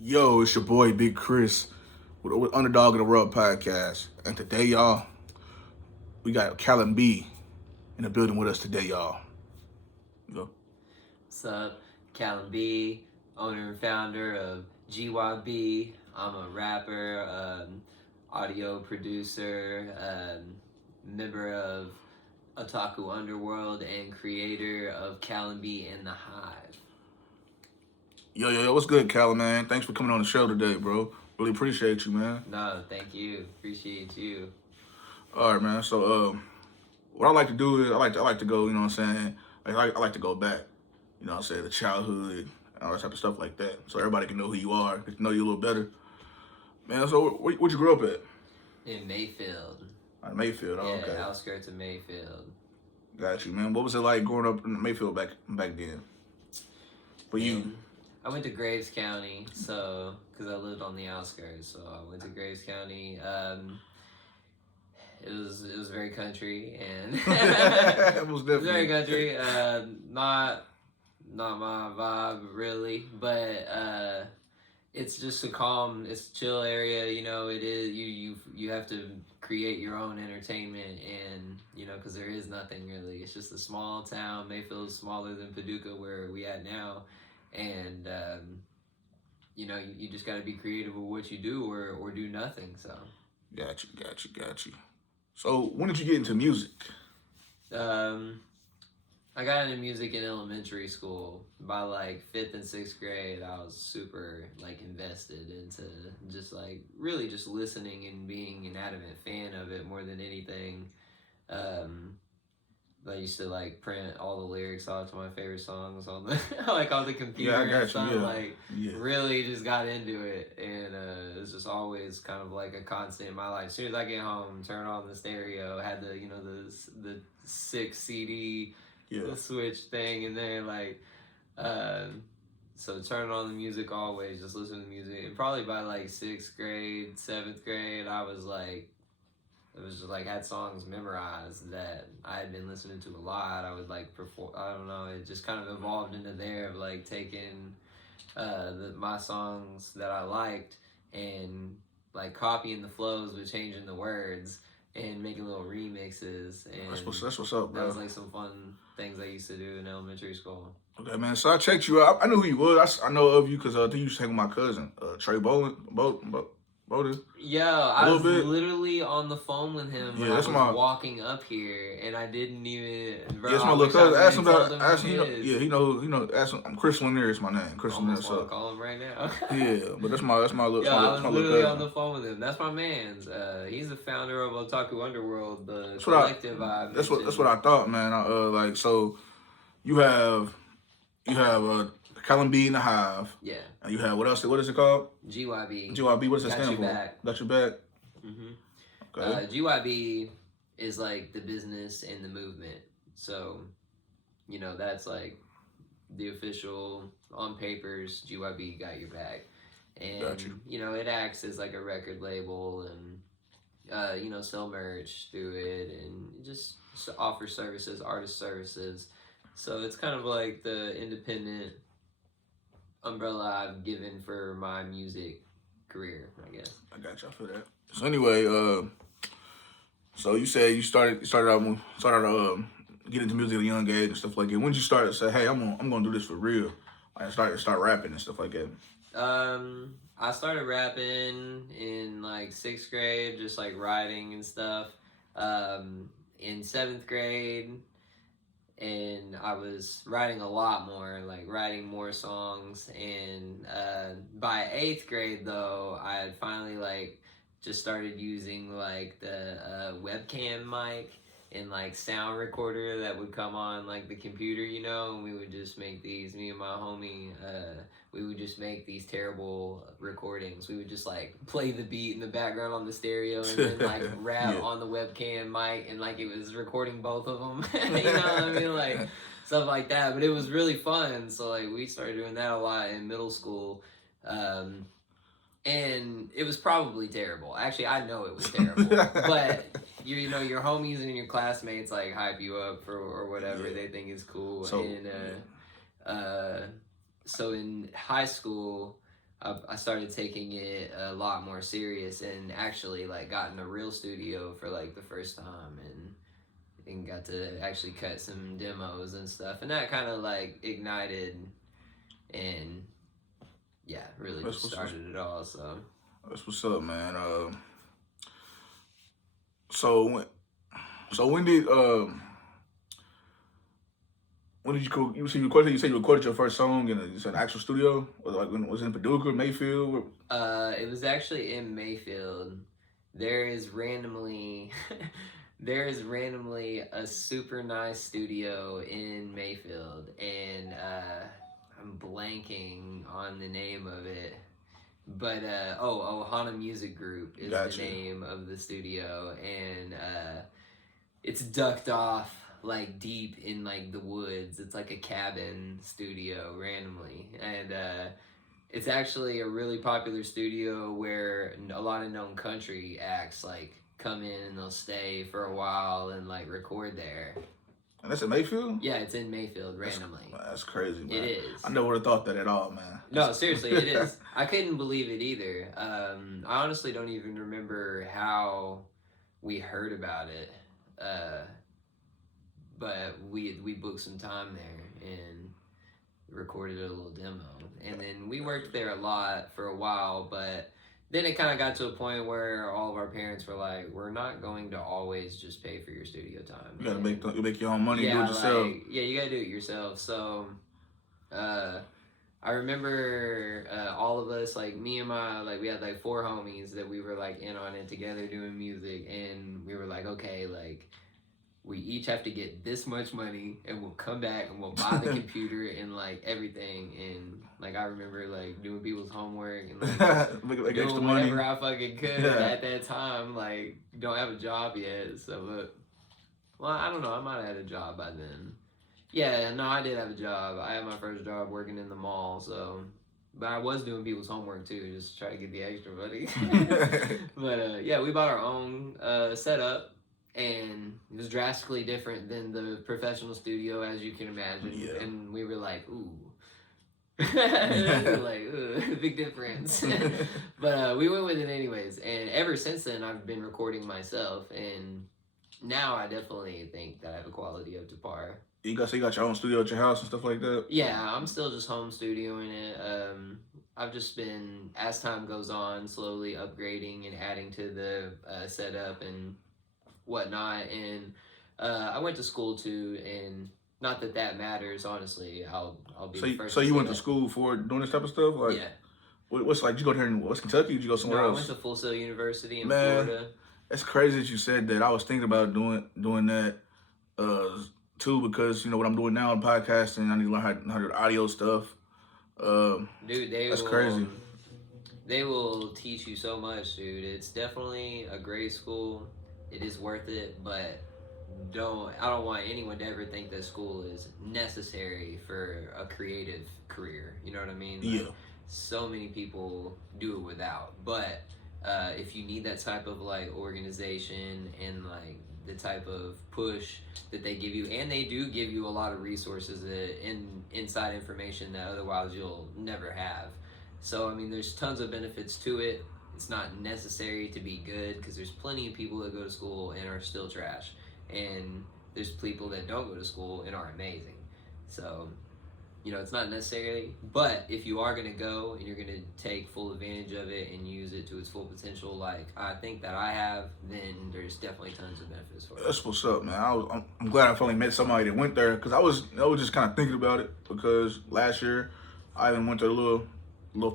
Yo, it's your boy Big Chris with Underdog in the Rub podcast. And today, y'all, we got Callum B in the building with us today, y'all. Go. What's up? Callum B, owner and founder of GYB. I'm a rapper, audio producer, member of Otaku Underworld, and creator of Callum B and the Hive. Yo, what's good, Callum, man? Thanks for coming on the show today, bro. Really appreciate you, man. No, thank you. Appreciate you. All right, man. So, what I like to do is I like to go, you know what I'm saying? I like to go back, you know what I'm saying, to childhood, all that type of stuff like that. So everybody can know who you are, get to know you a little better. Man, so where'd you grow up at? In Mayfield. Mayfield. Oh, Yeah, okay. outskirts of Mayfield. Got you, man. What was it like growing up in Mayfield back then? For you? And I went to Graves County, so because I lived on the outskirts, so I went to Graves County. It was very country and It was it was very definitely. country. Not my vibe really, but it's just a calm, it's a chill area. You know, it is you have to create your own entertainment, and because there is nothing really. It's just a small town. Mayfield's smaller than Paducah, where we at now, and you just got to be creative with what you do, or do nothing. So. Got you. So when did you get into music? Um, I got into music in elementary school. By like fifth and sixth grade, I was super like invested into just like really just listening and being an adamant fan of it more than anything. Um, I used to like print all the lyrics off to my favorite songs on the like on the computer Yeah, I and got you. stuff. Yeah, Like yeah. really just got into it, and it's just always kind of like a constant in my life. As soon as I get home, turn on the stereo, had the 6 CD Yeah. switch thing, and then like so turn on the music always, just listen to music. And probably by like sixth grade, seventh grade, I was like it was just like had songs memorized that I had been listening to a lot. I would like perform. I don't know. It just kind of evolved into there of like taking my songs that I liked and like copying the flows but changing the words and making little remixes. And That's what's up, that was bro. like some fun things I used to do in elementary school. Okay, man. So I checked you out. I knew who you was. I know of you because I think you used to hang with my cousin, Trey Bowden. Yeah, A I little was bit. literally on the phone with him when Yeah, I that's was my. walking up here, and I didn't even. Yeah, Bro, that's my I little wish I cousin. would Ask have him told about. him who Ask him. he is. Yeah, he know. Ask him. I'm Chris Lanier. Is my name. Chris Lanier. Almost want to So call him right now. yeah, but Yeah, I that's was my little literally on cousin. the phone with him. That's my man's. He's the founder of Otaku Underworld, the That's what I. collective I That's what mentioned. I thought, man. Like so. You have Callum B in the Hive, Yeah, and you have what else? What is it called? GYB. GYB. What does it Got stand you for? back. Got your back. hmm Okay. GYB is like the business and the movement. So, that's like the official on papers. GYB got your back, Got and you. it acts as like a record label and sell merch through it and just offer services, artist services. So it's kind of like the independent umbrella I've given for my music career, I guess. I got y'all for that. So anyway, so you said you started getting into music at a young age and stuff like that. When did you start to say, hey, I'm gonna do this for real? Like start rapping and stuff like that. I started rapping in like sixth grade, just like writing and stuff. In seventh grade, and I was writing a lot more, like writing more songs. And by eighth grade, though, I had finally like just started using like the webcam mic and like sound recorder that would come on like the computer, and we would just make these. Me and my homie, we would just make these terrible recordings. We would just like play the beat in the background on the stereo and then like rap Yeah. on the webcam mic, and like it was recording both of them. You know what I mean? Like stuff like that. But it was really fun. So like we started doing that a lot in middle school. And it was probably terrible. Actually, I know it was terrible. But your homies and your classmates like hype you up for or whatever Yeah. they think is cool. So And so in high school, I started taking it a lot more serious and actually like got in a real studio for like the first time and got to actually cut some demos and stuff, and that kind of like ignited and yeah, really That's just what's started it all. So that's what's up, man. So when so when did you you said you recorded your first song in an actual studio, or like when was it in Paducah, Mayfield? it was actually in Mayfield. There is randomly there is randomly a super nice studio in Mayfield, and I'm blanking on the name of it. But Ohana Music Group is Gotcha. the name of the studio, and it's ducked off like deep in like the woods. It's like a cabin studio randomly, and it's actually a really popular studio where a lot of known country acts like come in and they'll stay for a while and like record there. And that's in Mayfield? Yeah, it's in Mayfield randomly. That's crazy, man. It is. I never would have thought that at all, man. No, seriously, it is. I couldn't believe it either. I honestly don't even remember how we heard about it. But we booked some time there and recorded a little demo. And then we worked there a lot for a while, but then it kind of got to a point where all of our parents were like, we're not going to always just pay for your studio time. You gotta make your own money, yeah, do it yourself. Like, yeah, you gotta do it yourself. So I remember all of us, like me and we had like 4 homies that we were like in on it together doing music, and we were like, okay, like we each have to get this much money and we'll come back and we'll buy the computer and like everything. And like I remember like doing people's homework and like extra doing money. whatever I fucking could at that time. Like don't have a job yet, so well, I don't know, I might have had a job by then. Yeah, no, I did have a job. I had my first job working in the mall, so but I was doing people's homework too, just to try to get the extra money. But yeah, we bought our own setup. And it was drastically different than the professional studio, as you can imagine. Yeah. And we were like, ooh. We were like, ooh, big difference. But we went with it anyways. And ever since then, I've been recording myself. And now I definitely think that I have a quality up to par. You got your own studio at your house and stuff like that? Yeah, I'm still just home studioing it. I've just been, as time goes on, slowly upgrading and adding to the setup and whatnot, and I went to school too, and not that that matters, honestly. I'll be the first. So you went to school for doing this type of stuff, like yeah. What's like? Did you go here in West Kentucky? Or did you go somewhere No, else? I went to Full Sail University in Man, Florida. It's crazy that you said that. I was thinking about doing that too, because you know what I'm doing now in podcasting. I need to learn how to do audio stuff. Dude, that's crazy. They will teach you so much, dude. It's definitely a great school. It is worth it, but I don't want anyone to ever think that school is necessary for a creative career. You know what I mean? Like, yeah. So many people do it without, but if you need that type of like organization and like the type of push that they give you, and they do give you a lot of resources and inside information that otherwise you'll never have. So I mean, there's tons of benefits to it. It's not necessary to be good, because there's plenty of people that go to school and are still trash, and there's people that don't go to school and are amazing. So, you know, it's not necessarily, but if you are going to go and you're going to take full advantage of it and use it to its full potential, like I think that I have, then there's definitely tons of benefits for it. That's what's up, man. I'm glad I finally met somebody that went there, because I was just kind of thinking about it, because last year I even went to a little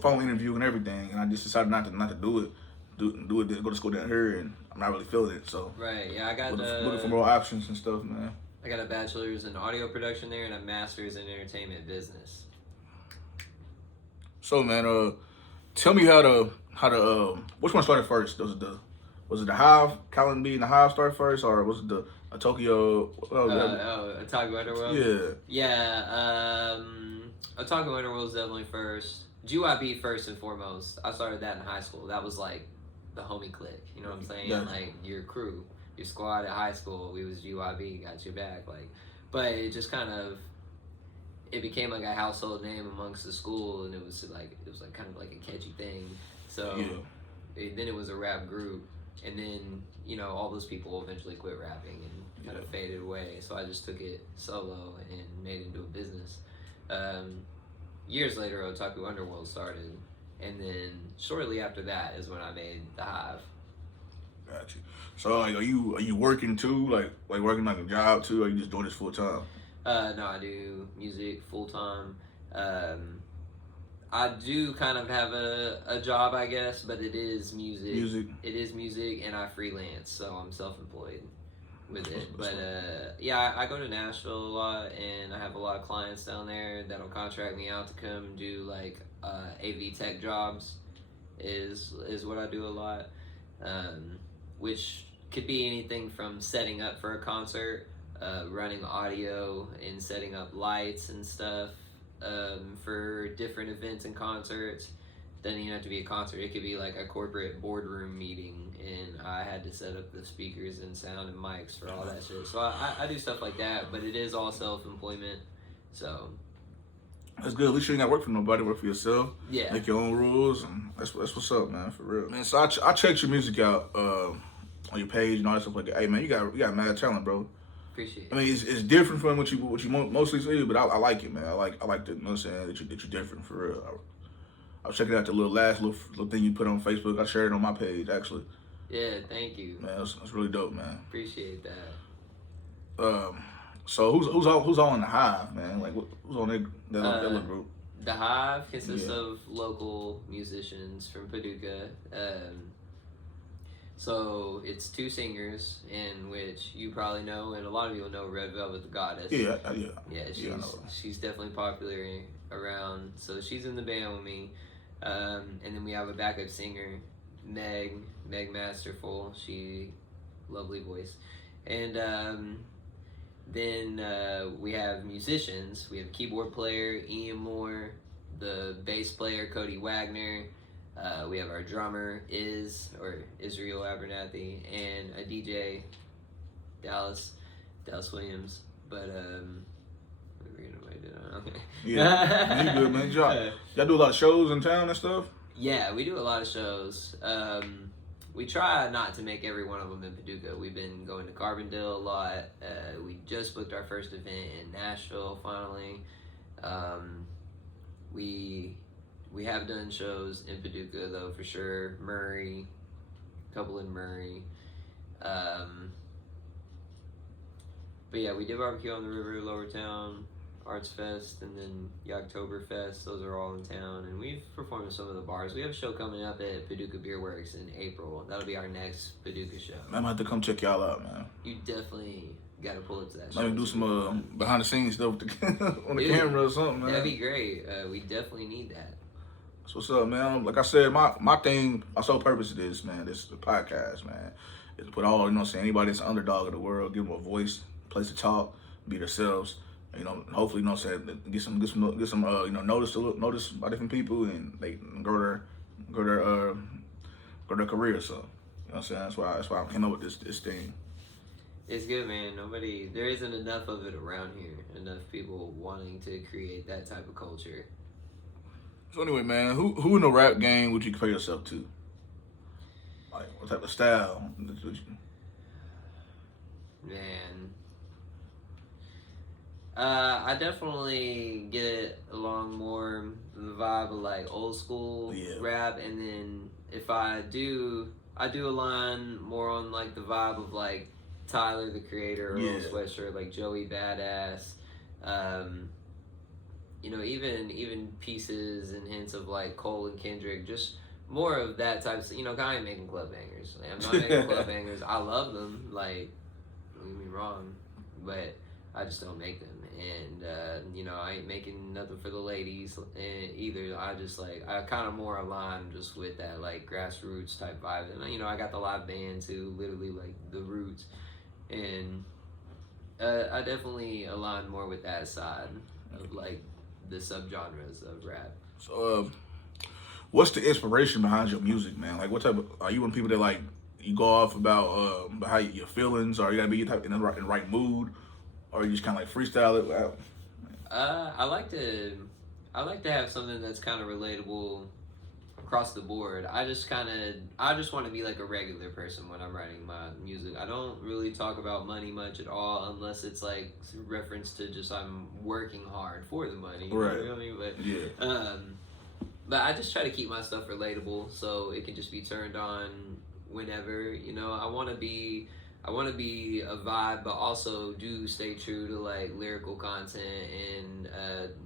phone interview and everything, and I just decided not to do it. Go to school down here, and I'm not really feeling it. So right, yeah, I got looking for more options and stuff, man. I got a bachelor's in audio production there and a master's in entertainment business. So man, tell me how to which one started first? Was it the Hive, Callan B and the Hive started first, or was it the Tokyo? Otaku Underworld. Yeah. Yeah. Otaku Underworld is definitely first. GYB first and foremost. I started that in high school. That was like the homie clique. You know what I'm saying? Yeah. Like your crew, your squad at high school. We was GYB, got your back. Like, but it just kind of it became like a household name amongst the school, and it was like kind of like a catchy thing. So then it was a rap group, and then all those people eventually quit rapping and kind of faded away. So I just took it solo and made it into a business. Years later, Otaku Underworld started, and then shortly after that is when I made The Hive. Got you. So like, are you working too? Like working like a job too? Or are you just doing this full time? No, I do music full time. I do kind of have a job, I guess, but it is music. It is music, and I freelance, so I'm self-employed with it. But yeah, I go to Nashville a lot, and I have a lot of clients down there that'll contract me out to come do like AV tech jobs. Is what I do a lot, which could be anything from setting up for a concert, running audio and setting up lights and stuff for different events and concerts. Doesn't even have to be a concert. It could be like a corporate boardroom meeting, and I had to set up the speakers and sound and mics for all that shit. So I do stuff like that, but it is all self-employment. So that's good. At least you ain't got to work for nobody. Work for yourself. Yeah. Make your own rules, and that's what's up, man. For real, man. So I checked your music out on your page and all that stuff like that. Hey, man, you got mad talent, bro. Appreciate it. I mean, it's different from what you mostly see, but I like it, man. I like the, you know what I'm saying, that you're different for real. I was checking out the last little thing you put on Facebook. I shared it on my page actually. Yeah, thank you. Man, it's really dope, man. Appreciate that. So who's all in the Hive, man? Like who's on that little group? The Hive consists of local musicians from Paducah. So it's two singers, in which you probably know, and a lot of people know Red Velvet the Goddess. Yeah. Yeah, she's definitely popular around. So she's in the band with me, and then we have a backup singer, Meg Masterful. She lovely voice, and then we have musicians. We have a keyboard player, Ian Moore, the bass player, Cody Wagner. We have our drummer, Israel Abernathy, and a DJ, Dallas Williams. But we're gonna write it down. Okay. Yeah, you good, man. Y'all do a lot of shows in town and stuff. Yeah, we do a lot of shows. We try not to make every one of them in Paducah. We've been going to Carbondale a lot. We just booked our first event in Nashville finally. We have done shows in Paducah though, for sure. Murray, a couple in Murray. But yeah, we did Barbecue on the River, Lower Town, Arts Fest, and then Yogtoberfest. Those are all in town, and we've performed at some of the bars. We have a show coming up at Paducah Beer Works in April. That'll be our next Paducah show. I'm gonna have to come check y'all out, man. You definitely got to pull up to that show. Maybe do some behind the scenes stuff on the camera or something, man. That'd be great. We definitely need that. That's what's up, man. Like I said, my thing, my sole purpose of this, man, this podcast, man, is to put all, you know what I'm saying, anybody that's an underdog of the world, give them a voice, place to talk, be themselves. You know, hopefully, you know what I'm saying, get some you know, notice by different people, and they can grow their career. So, you know what I'm saying, that's why I came up with this thing. It's good, man. There isn't enough of it around here. Enough people wanting to create that type of culture. So anyway, man, who in the rap game would you compare yourself to? Like, what type of style? Man, I definitely get along more the vibe of like old school rap, and then if I do align more on like the vibe of like Tyler the Creator, or Earl Sweatshirt, like Joey Badass. You know, even pieces and hints of like Cole and Kendrick, just more of that type of, you know, I ain't making club bangers. Like, I'm not making club bangers. I love them, like, don't get me wrong, but I just don't make them. And, you know, I ain't making nothing for the ladies either. I kind of more align just with that, like, grassroots type vibe. And, you know, I got the live band too, literally, like, the Roots. And I definitely align more with that side of, like, the subgenres of rap. So, what's the inspiration behind your music, man? Like, what type of, are you one of people that like you go off about how your feelings, or you gotta be in the right mood, or you just kind of like freestyle it? Wow. I like to have something that's kind of relatable across the board. I just want to be like a regular person when I'm writing my music. I don't really talk about money much at all unless it's like reference to just I'm working hard for the money. You Right. know what I mean? But Yeah. but I just try to keep my stuff relatable so it can just be turned on whenever. You know, I want to be a vibe, but also do stay true to like lyrical content and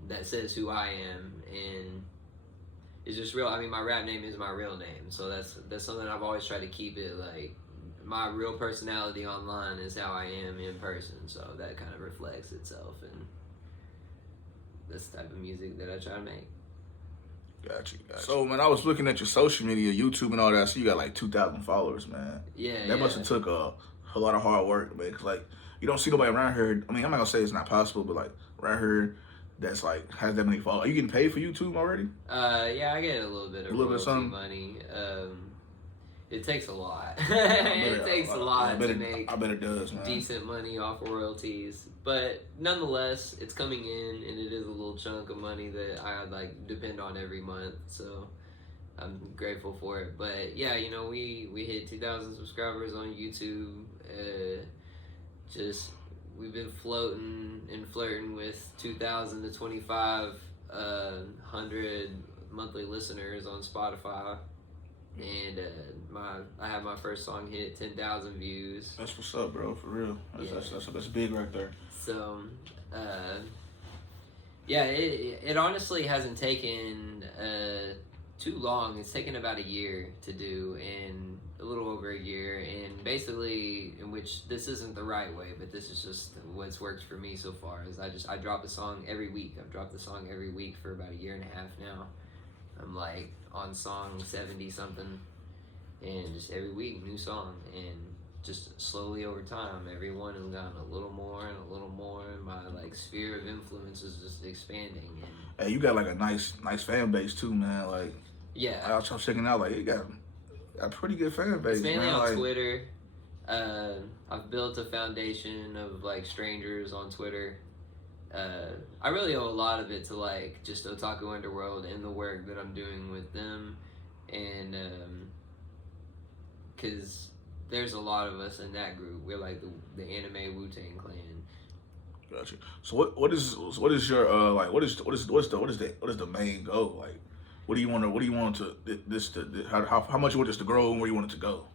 that says who I am and it's just real. I mean, my rap name is my real name, so that's something I've always tried to keep it like my real personality online is how I am in person, so that kind of reflects itself in this type of music that I try to make. Got you. So, man, I was looking at your social media, YouTube and all that. So you got like 2,000 followers, man. Yeah, That must have took a lot of hard work, man. Cause like you don't see nobody around here. I mean, I'm not gonna say it's not possible, but like around here, that's like has that many followers. Are you getting paid for YouTube already? Yeah, I get a little bit of royalty money. It takes a lot. It takes a lot to make. I bet it does, man. Decent money off of royalties, but nonetheless, it's coming in, and it is a little chunk of money that I like depend on every month. So I'm grateful for it. But yeah, you know, we hit 2,000 subscribers on YouTube. Just we've been floating and flirting with 2,000 to 2,500 monthly listeners on Spotify. And I have my first song hit 10,000 views. That's what's up, bro. For real. That's big right there. So, yeah, it honestly hasn't taken too long. It's taken about a year to do, and a little over a year, and basically, in which this isn't the right way, but this is just what's worked for me so far. Is I drop a song every week. I've dropped a song every week for about a year and a half now. I'm like on song 70 something, and just every week new song, and just slowly over time everyone has gotten a little more and a little more, and my like sphere of influence is just expanding. And hey, you got like a nice fan base too, man. Like yeah, I was checking out, like you got a pretty good fan base. It's mainly man. on like, Twitter. I've built a foundation of like strangers on Twitter. I really owe a lot of it to like just Otaku Underworld and the work that I'm doing with them, and because there's a lot of us in that group. We're like the anime Wu-Tang Clan. Gotcha. So what is your like what is the main goal? Like what do you want how much you want this to grow and where you want it to go?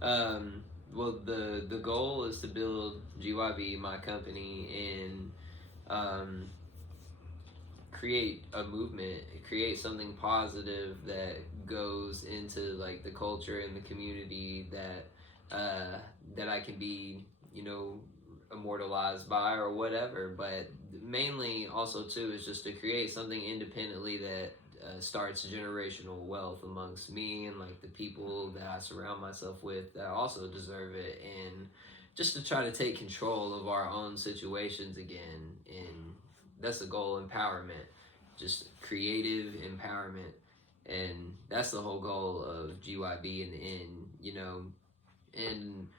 Well, the goal is to build GYB, my company, and create a movement, create something positive that goes into like the culture and the community that I can be, you know, immortalized by or whatever. But mainly also too is just to create something independently that starts generational wealth amongst me and like the people that I surround myself with that also deserve it, and just to try to take control of our own situations again. And that's the goal: empowerment, just creative empowerment. And that's the whole goal of GYB in the end, you know. And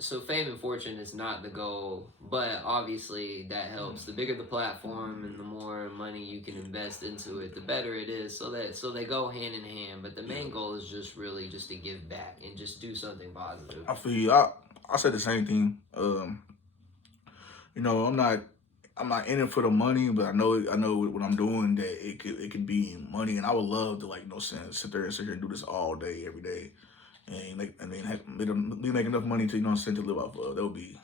so fame and fortune is not the goal, but obviously that helps. The bigger the platform and the more money you can invest into it, the better it is. So they go hand in hand. But the main goal is just really just to give back and just do something positive. I feel you. I said the same thing. You know, I'm not in it for the money, but I know what I'm doing that it could be money, and I would love to, like, you know, sit here and do this all day, every day, and make enough money to, you know, to live off of. That would be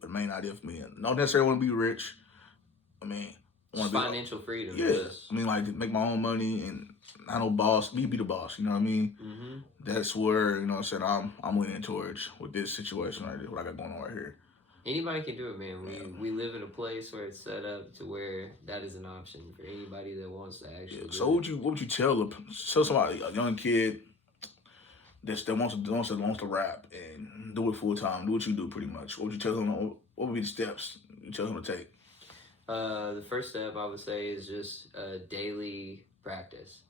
the main idea for me. I don't necessarily want to be rich. I mean, I want financial freedom. Yeah, I mean, like, make my own money and not no boss. Me be the boss. You know what I mean? Mm-hmm. That's where, you know what I'm saying, I'm leaning towards with this situation right here, what I got going on right here. Anybody can do it, man. We live in a place where it's set up to where that is an option for anybody that wants to actually. So what would you tell somebody, a young kid that wants to rap and do it full time, do what you do pretty much? What would you tell him? What would be the steps you tell him to take? The first step I would say is just daily practice.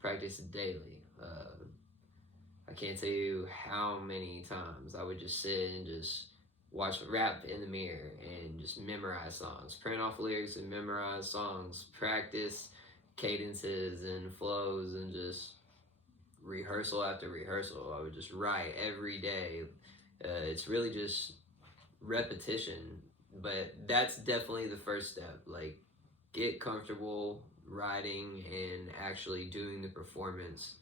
Practice daily. I can't tell you how many times I would just sit and just watch rap in the mirror and just memorize songs, print off lyrics and memorize songs, practice cadences and flows, and just rehearsal after rehearsal. I would just write every day. It's really just repetition, but that's definitely the first step. Like, get comfortable writing and actually doing the performance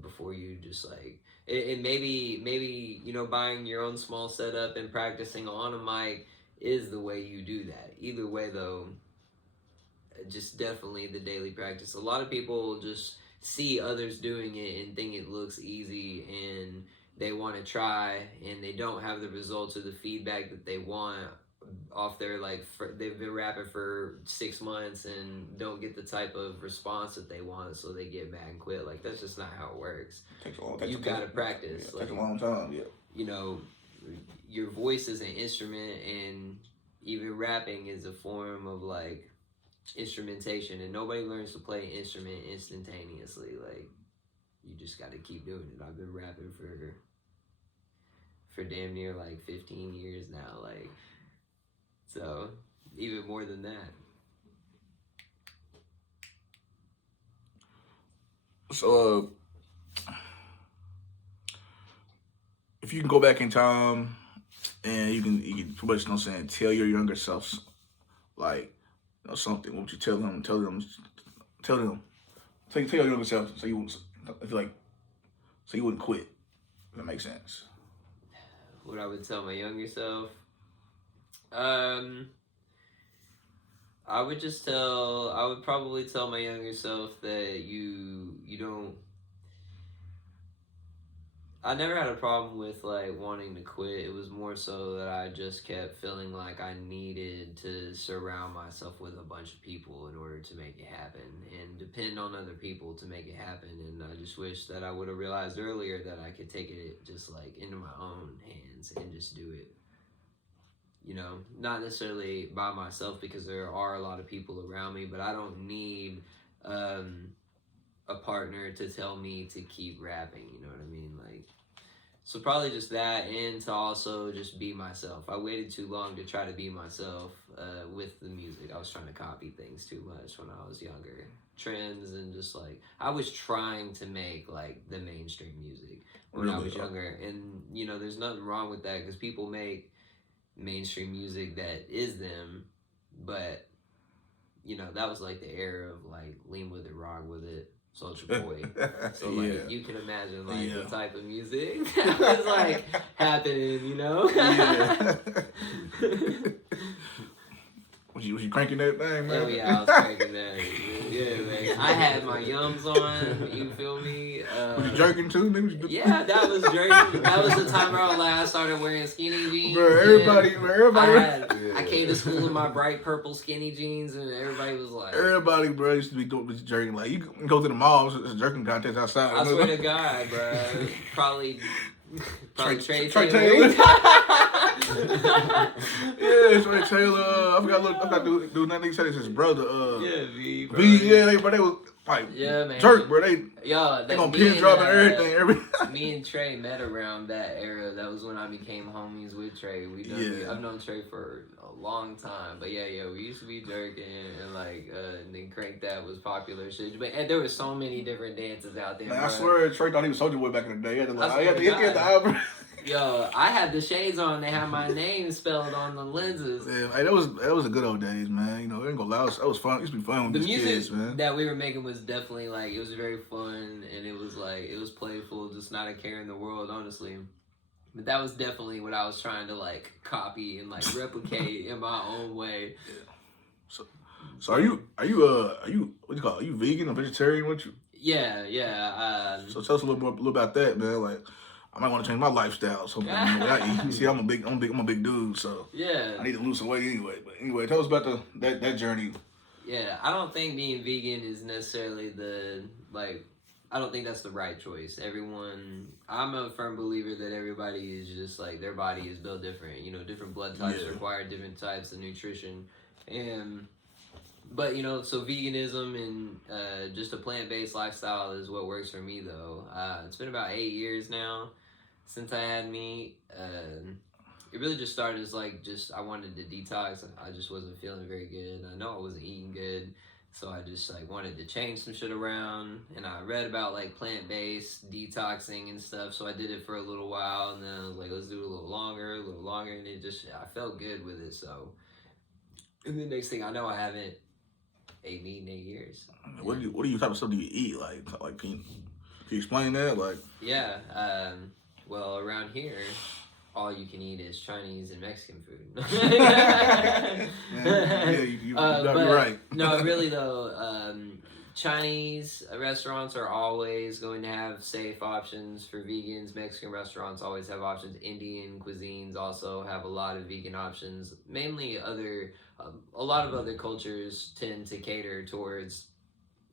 before you just like and maybe you know, buying your own small setup and practicing on a mic is the way you do that. Either way though, just definitely the daily practice. A lot of people just see others doing it and think it looks easy, and they want to try and they don't have the results or the feedback that they want off their like they've been rapping for 6 months and don't get the type of response that they want, so they get mad and quit. Like, that's just not how it works. You gotta practice. It takes a long time. Yeah. You know, your voice is an instrument, and even rapping is a form of like instrumentation, and nobody learns to play an instrument instantaneously. Like, you just got to keep doing it. I've been rapping for damn near like 15 years now, like, so even more than that. So if you can go back in time and you can pretty much, you know what I'm saying, tell your younger self like, you know, something, what would you tell them? Tell your younger self so you wouldn't, I feel like, so you wouldn't quit. If that makes sense. What I would tell my younger self, I would probably tell my younger self that you don't. I never had a problem with like wanting to quit. It was more so that I just kept feeling like I needed to surround myself with a bunch of people in order to make it happen, and depend on other people to make it happen. And I just wish that I would have realized earlier that I could take it just like into my own hands and just do it. You know, not necessarily by myself, because there are a lot of people around me, but I don't need a partner to tell me to keep rapping, you know what I mean? Like, so probably just that, and to also just be myself. I waited too long to try to be myself with the music. I was trying to copy things too much when I was younger. Trends, and just like, I was trying to make like the mainstream music when I was younger. And, you know, there's nothing wrong with that, because people make mainstream music that is them, but, you know, that was like the era of like Lean With It, Rock With It, Soulja Boy. So like, you can imagine like the type of music that was like happening, you know? Yeah. Was you cranking that thing, man? Oh yeah, I was cranking that. Yeah, man. I had my yums on. You feel me? Was you jerking too? Yeah, that was jerking. That was the time where I started wearing skinny jeans. Bro, everybody. I came to school in my bright purple skinny jeans, and everybody was like, everybody, bro, used to be jerking. Like, you can go to the mall, it's a jerking contest outside. I swear to God, bro. Probably Trey Taylor. Yeah, Trey Taylor. I forgot dude. That nigga said it's his brother. Yeah, V. Bro. V. Yeah, they was like, yeah, man. jerk, bro. They gonna pin drop and everything. Me and Trey met around that era. That was when I became homies with Trey. I've known Trey for a long time. But yeah, we used to be jerking, and like, and then Crank That was popular shit. But there was so many different dances out there. Man, bro. I swear Trey thought he was Soulja Boy back in the day. He had the eyebrow. Yo, I had the shades on. They had my name spelled on the lenses. Yeah, hey, that was the good old days, man. You know, it ain't gonna lie. That was fun. It used to be fun with the music kids, man. That we were making was definitely like, it was very fun, and it was like, it was playful, just not a care in the world, honestly. But that was definitely what I was trying to like copy and like replicate in my own way. Yeah. So are you what do you call it? Are you vegan or vegetarian? What you? Yeah. So tell us a little about that, man. Like, I might want to change my lifestyle. So I eat. See, I'm a big dude, so yeah, I need to lose some weight anyway. But anyway, tell us about that journey. Yeah, I don't think being vegan is necessarily I don't think that's the right choice. I'm a firm believer that everybody is just like, their body is built different. You know, different blood types require different types of nutrition, but you know, so veganism and just a plant-based lifestyle is what works for me though. It's been about 8 years now since I had meat, it really just started as like just I wanted to detox. I just wasn't feeling very good. I know I wasn't eating good, so I just like wanted to change some shit around. And I read about like plant based detoxing and stuff, so I did it for a little while, and then I was like, let's do it a little longer, and it just I felt good with it. So, and the next thing I know, I haven't ate meat in 8 years. What do you type of stuff do you eat? Like can you explain that? Like, Yeah. Well, around here, all you can eat is Chinese and Mexican food. man, yeah, you're right. No, really though, Chinese restaurants are always going to have safe options for vegans. Mexican restaurants always have options. Indian cuisines also have a lot of vegan options. Mainly a lot of other cultures tend to cater towards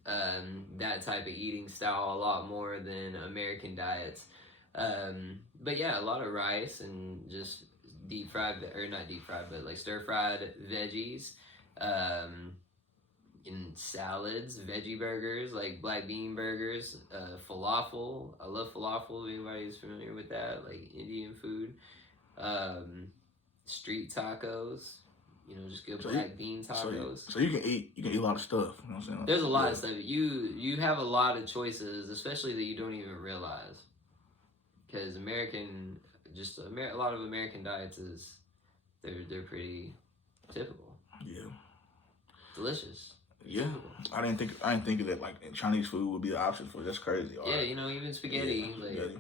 that type of eating style a lot more than American diets. But yeah, a lot of rice and just deep fried, or not deep fried, but like stir fried veggies. In salads, veggie burgers, like black bean burgers, falafel. I love falafel. If anybody's familiar with that, like Indian food. Street tacos. Just good black bean tacos. So you can eat a lot of stuff. You know what I'm saying? There's a lot of stuff. You have a lot of choices, especially that you don't even realize. Because a lot of American diets they're pretty typical. Yeah. Delicious. Yeah, I didn't think that like Chinese food would be an option for. That's crazy. Yeah, even spaghetti. Yeah,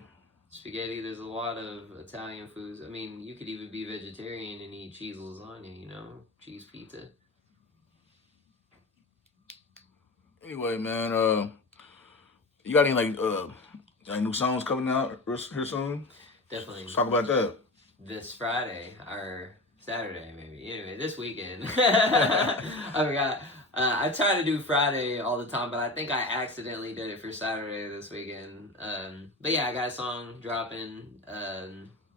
spaghetti. There's a lot of Italian foods. I mean, you could even be vegetarian and eat cheese lasagna. Cheese pizza. Anyway, man, you got any like new songs coming out here soon? Definitely. Let's talk about that. This Friday or Saturday, maybe. Anyway, this weekend. I forgot. I try to do Friday all the time, but I think I accidentally did it for Saturday this weekend. But yeah, I got a song dropping.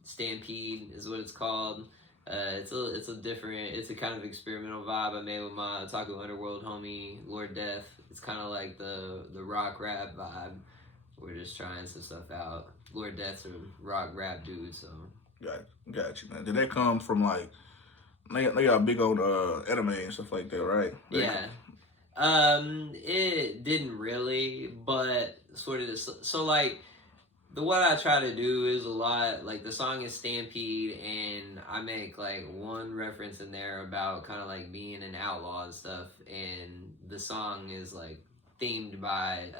Stampede is what it's called. It's a kind of experimental vibe I made with my Otaku Underworld homie Lord Death. It's kind of like the rock rap vibe. We're just trying some stuff out. Lord Death's a rock rap dude, so. Got you, man. Did that come from like? They got big on anime and stuff like that, right? Yeah. It didn't really, but sort of. So like, what I try to do is a lot. Like the song is Stampede, and I make like one reference in there about kind of like being an outlaw and stuff. And the song is like themed by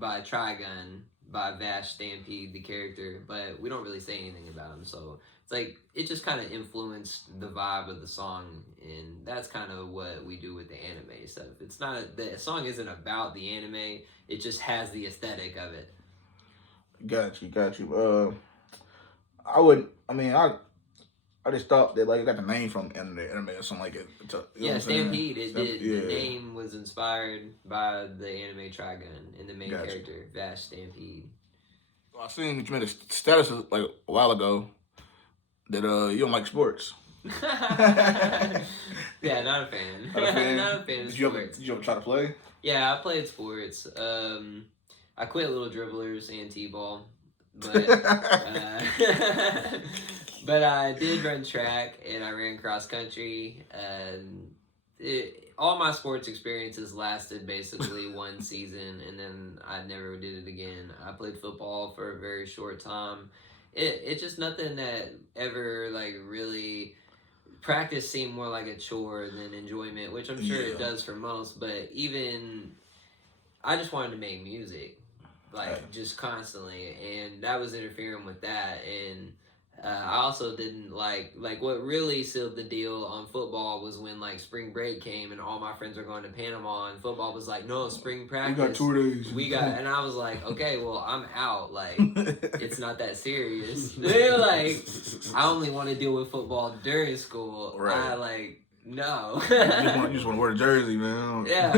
Trigun, by Vash Stampede, the character, but we don't really say anything about him. So it's like it just kind of influenced the vibe of the song, and that's kind of what we do with the anime stuff. It's not the song isn't about the anime; it just has the aesthetic of it. Got you. I just thought that like it got the name from anime or something like it. Yeah, Stampede. The name was inspired by the anime Trigun and the main character Vash Stampede. Well, I seen that you made a status like a while ago that you don't like sports. Yeah, not a fan. Not a fan. Not a fan of sports. Did you ever try to play? Yeah, I played sports. I quit Little Dribblers and T-ball, but but I did run track and I ran cross country. And all my sports experiences lasted basically one season, and then I never did it again. I played football for a very short time. It's just nothing that ever like really. Practice seemed more like a chore than enjoyment, which I'm sure it does for most. But even I just wanted to make music, just constantly, and that was interfering with that. And I also didn't like what really sealed the deal on football was when like spring break came and all my friends were going to Panama, and football was like, no, spring practice. We got 2 days. And I was like, okay, well, I'm out. Like, it's not that serious. They were like, I only want to deal with football during school. Right. No. you just want to wear a jersey, man. Yeah.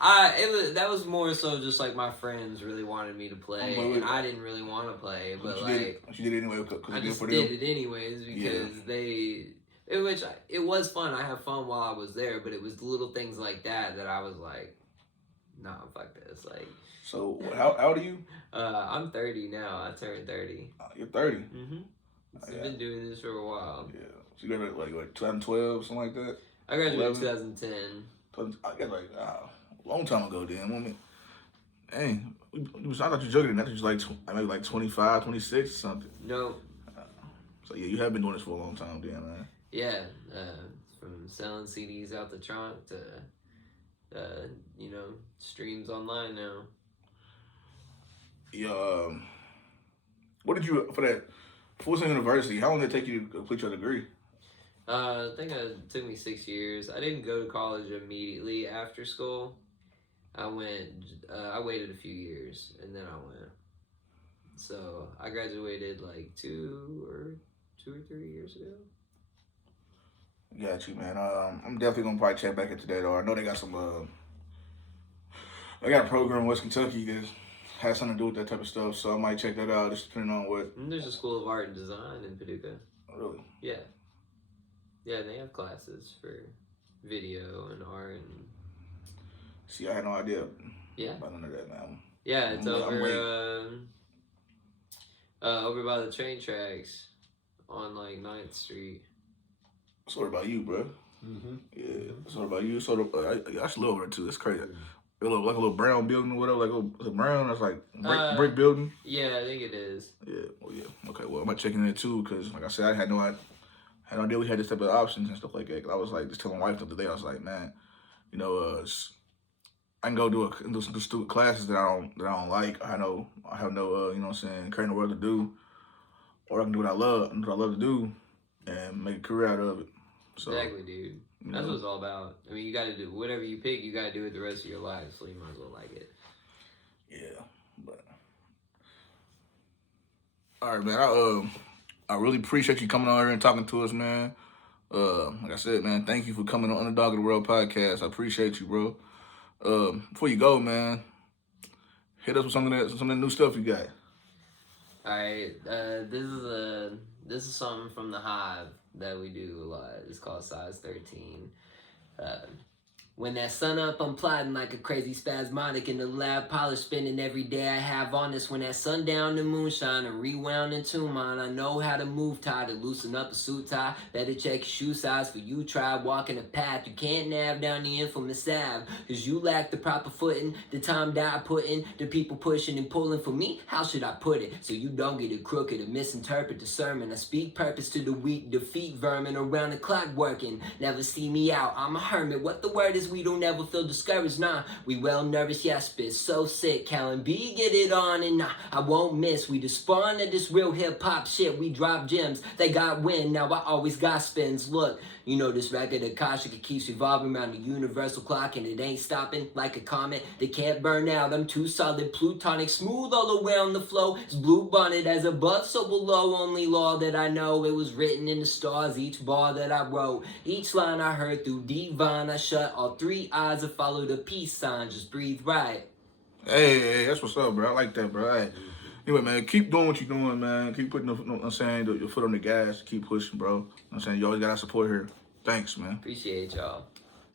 That was more so just like my friends really wanted me to play, and I didn't really want to play, but you did it anyway because I just did it anyways because which it was fun. I had fun while I was there, but it was little things like that I was like, nah, fuck this. Like, so how old are you? I'm 30 now. I turned 30. You're 30. Mm-hmm. I've been doing this for a while. Yeah. So you graduated like 2012, something like that? I graduated in 11? 2010. I guess like a long time ago then. Woman. Hey, I thought you were younger than that. You was like maybe like 25, 26 or something. No. So yeah, you have been doing this for a long time then, man. Yeah. From selling CDs out the trunk to, streams online now. Yeah. What did you for that Full Sail University? How long did it take you to complete your degree? I think it took me 6 years. I didn't go to college immediately after school. I waited a few years and then I went. So I graduated like 2 or 3 years ago. Got you, man. I'm definitely gonna probably check back into that. Or I know they got some. I got a program in West Kentucky that has something to do with that type of stuff, so I might check that out. Just depending on what. And there's a School of Art and Design in Paducah. Really? Yeah. Yeah, they have classes for video and art and. See, I had no idea. Yeah. About none of that, man. Yeah, it's over by the train tracks on like 9th Street. Sort of about you, bro. Mm-hmm. Yeah, sort of about you. Sort of. I should live over there too. It's crazy. Like a little brown building or whatever. Like a brown. That's like brick building. Yeah, I think it is. Yeah. Well, yeah. Okay. Well, I might check in there too because, like I said, I had no idea we had this type of options and stuff like that. 'Cause I was like just telling my wife the other day. I was like, man, I can go do some stupid classes that I don't like. I have no career in the world to do, or I can do what I love to do, and make a career out of it. So, exactly, dude. That's what it's all about. I mean, you got to do whatever you pick. You got to do it the rest of your life, so you might as well like it. Yeah, but all right, man. I really appreciate you coming on here and talking to us, man. Like I said, man, thank you for coming on Underdog of the World podcast. I appreciate you, bro. Before you go, man, hit us with some of the new stuff you got. All right, this is something from the Hive that we do a lot. It's called Size 13. When that sun up, I'm plotting like a crazy spasmodic in the lab, polish spinning every day I have on this. When that sundown, the moonshine, and rewound into mine, I know how to move tie, to loosen up a suit tie. Better check your shoe size for you try walking a path. You can't nav down the infamous Ave, cause you lack the proper footing. The time that I put in, the people pushing and pulling for me, how should I put it? So you don't get it crooked or misinterpret the sermon. I speak purpose to the weak, defeat vermin around the clock working. Never see me out, I'm a hermit. What the word is, we don't ever feel discouraged, nah. We well nourished, yeah, spit so sick. Callan B, get it on, and nah, I won't miss. We the spawn of this real hip hop shit. We drop gems, they got wind. Now I always got spins. Look, you know this record Akashic, it keeps revolving around the universal clock, and it ain't stopping like a comet. They can't burn out. I'm too solid, plutonic, smooth all around the flow. It's blue bonnet as above, so below. Only law that I know, it was written in the stars. Each bar that I wrote, each line I heard through divine. I shut all 3 eyes and follow the peace sign. Just breathe right. Hey, that's what's up, bro. I like that, bro. Hey. Anyway, man, keep doing what you're doing, man. Keep putting your foot on the gas. Keep pushing, bro. You know what I'm saying? You always got to support here. Thanks, man. Appreciate y'all.